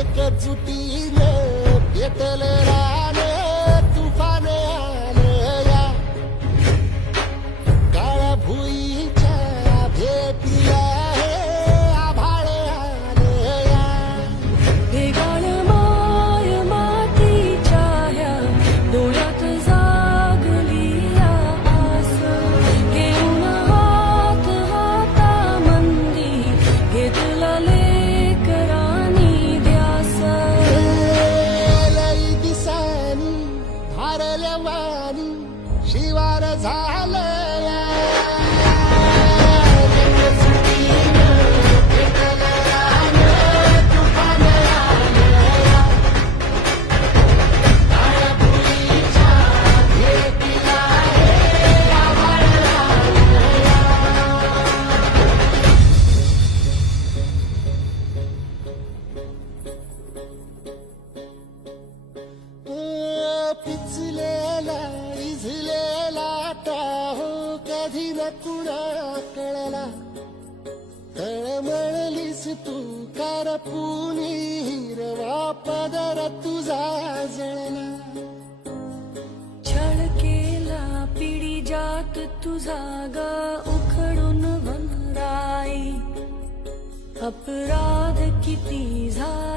एकजुटीने पेटल रान तुफान आलं या काळ्या भुईच्या भेटीला हे आभाळ आलं या भेगाळ माय मातीच्या ह्या डोळ्यात जागली या आस घेऊन हात हातामंदी घेतला लेकरांनी ध्यास लई दिसानी भारल्या वाणी शिवार झालं या एकजुटीने पेटल रान तुफान आलं या काळ्या भुईच्या भेटीला हे आभाळ आलं पिचलेला इझलेला हो कधी न कुणा कळला तळमळलीस तू कारपुनी हिरवा पदर तुझा जळला छळ केला पिढी जात तुझा ग उखडून वनराई अपराध किती झाले